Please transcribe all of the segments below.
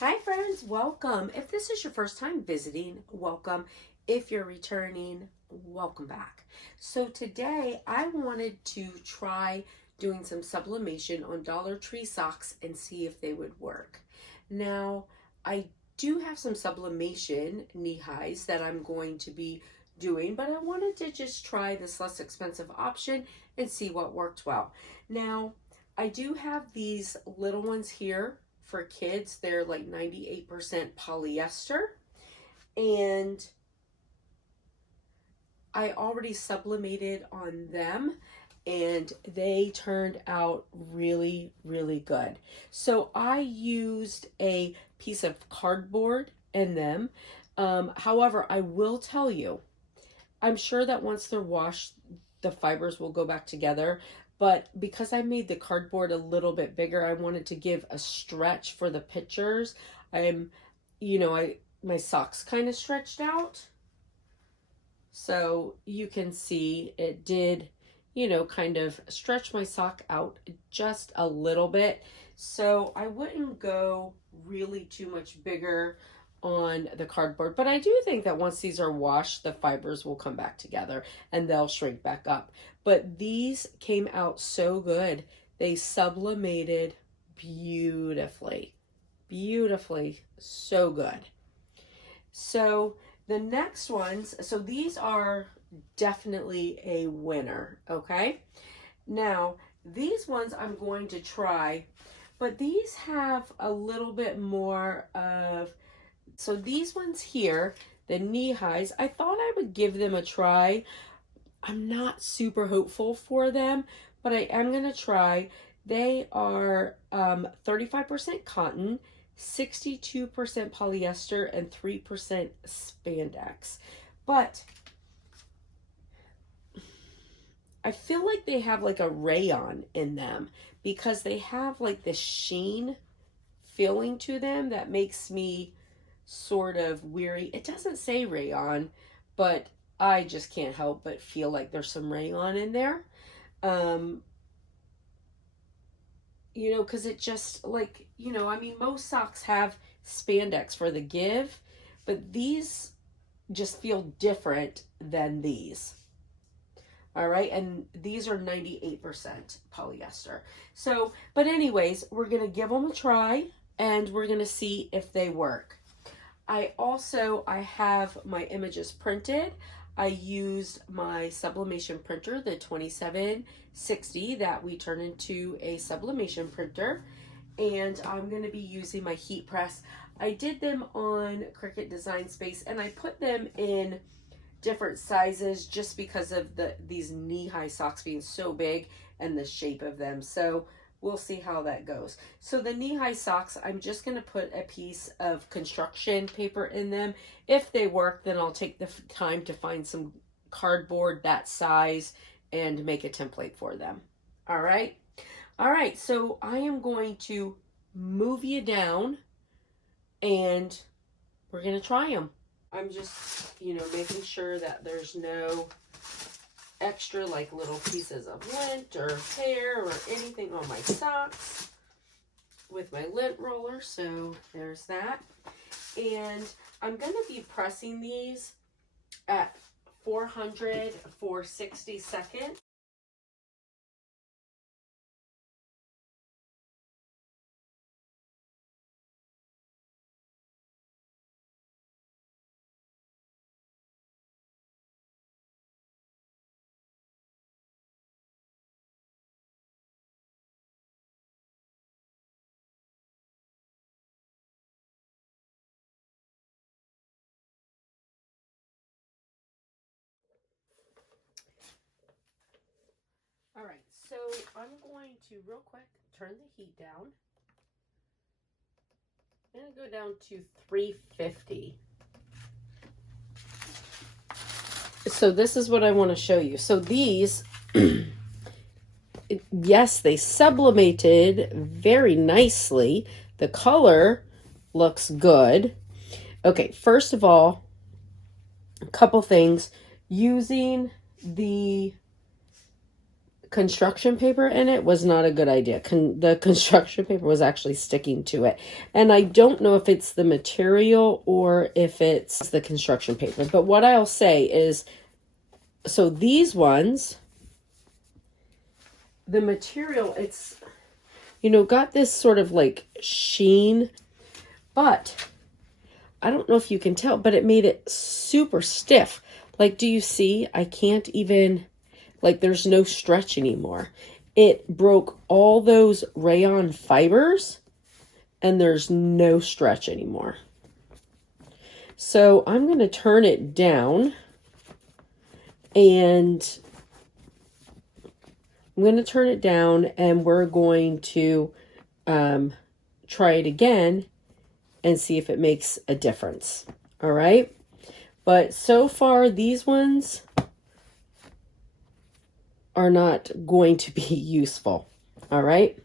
Hi friends, welcome. If this is your first time visiting, welcome. If you're returning, welcome back. So today I wanted to try doing some sublimation on Dollar Tree socks and see if they would work. Now, I do have some sublimation knee highs that I'm going to be doing, but I wanted to just try this less expensive option and see what worked well. Now, I do have these little ones here for kids. They're like 98% polyester, and I already sublimated on them and they turned out really, really good. So I used a piece of cardboard in them. However, I will tell you, I'm sure that once they're washed, the fibers will go back together. But because I made the cardboard a little bit bigger, I wanted to give a stretch for the pictures. I'm, my socks kind of stretched out. So you can see it did, kind of stretch my sock out just a little bit. So I wouldn't go really too much bigger on the cardboard, but I do think that once these are washed, the fibers will come back together and they'll shrink back up. But these came out so good. They sublimated beautifully, beautifully, so good. So the next ones, so these are definitely a winner, okay? Now, these ones I'm going to try, but these have a little bit more of, so these ones here, the knee highs, I thought I would give them a try. I'm not super hopeful for them, but I am going to try. They are 35% cotton, 62% polyester, and 3% spandex. But I feel like they have like a rayon in them because they have like this sheen feeling to them that makes me sort of weary. It doesn't say rayon, but I just can't help but feel like there's some rayon in there. Because it just like, most socks have spandex for the give, but these just feel different than these. All right, and these are 98% polyester. So, but anyways, we're going to give them a try and we're going to see if they work. I have my images printed. I used my sublimation printer, the 2760 that we turn into a sublimation printer. And I'm going to be using my heat press. I did them on Cricut Design Space and I put them in different sizes just because of these knee-high socks being so big and the shape of them. So we'll see how that goes. So the knee-high socks, I'm just going to put a piece of construction paper in them. If they work, then I'll take the time to find some cardboard that size and make a template for them. All right. All right. So I am going to move you down and we're going to try them. I'm just, making sure that there's no extra like little pieces of lint or hair or anything on my socks with my lint roller. So there's that. And I'm going to be pressing these at 400 for 60 seconds. All right, so I'm going to real quick turn the heat down. I'm going to go down to 350. So this is what I want to show you. So these, yes, they sublimated very nicely. The color looks good. Okay, first of all, a couple things. Using the construction paper in it was not a good idea. The construction paper was actually sticking to it. And I don't know if it's the material or if it's the construction paper. But what I'll say is, so these ones, the material, it's, got this sort of like sheen, but I don't know if you can tell, but it made it super stiff. Like, do you see? I can't even, like, there's no stretch anymore. It broke all those rayon fibers and there's no stretch anymore. So I'm going to turn it down and we're going to try it again and see if it makes a difference. All right. But so far, these ones are not going to be useful. All right.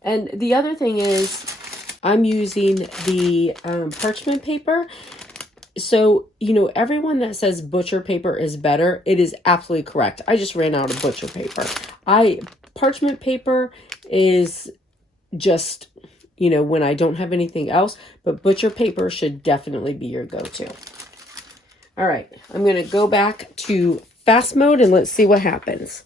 And the other thing is I'm using the parchment paper. So, everyone that says butcher paper is better, it is absolutely correct. I just ran out of butcher paper. Parchment paper is just, when I don't have anything else, but butcher paper should definitely be your go-to. All right, I'm going to go back to fast mode and let's see what happens.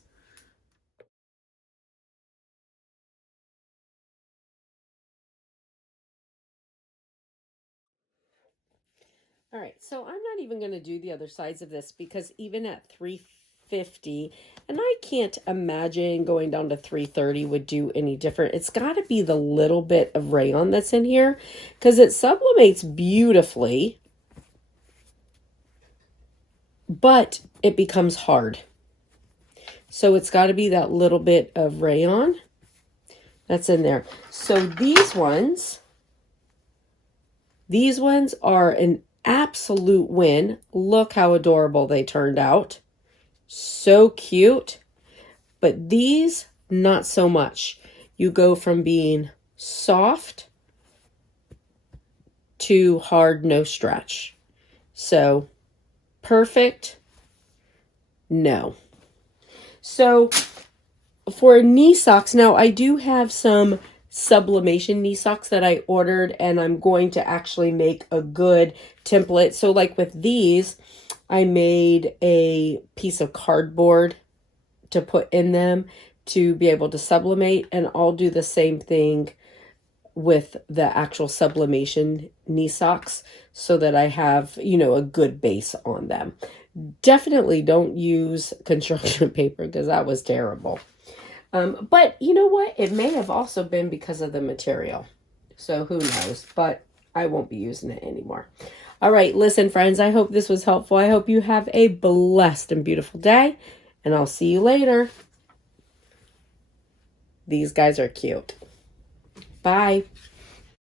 All right, so I'm not even going to do the other sides of this because even at 350, and I can't imagine going down to 330 would do any different. It's got to be the little bit of rayon that's in here because it sublimates beautifully, but it becomes hard. So it's got to be that little bit of rayon that's in there. So these ones are an absolute win. Look how adorable they turned out. So cute. But these, not so much. You go from being soft to hard, no stretch. So, perfect? No. So, for knee socks, now I do have some Sublimation knee socks that I ordered, and I'm going to actually make a good template. So like with these, I made a piece of cardboard to put in them to be able to sublimate, and I'll do the same thing with the actual Sublimation knee socks so that I have, a good base on them. Definitely don't use construction paper because that was terrible. But you know what? It may have also been because of the material. So who knows? But I won't be using it anymore. All right, listen, friends, I hope this was helpful. I hope you have a blessed and beautiful day, and I'll see you later. These guys are cute. Bye.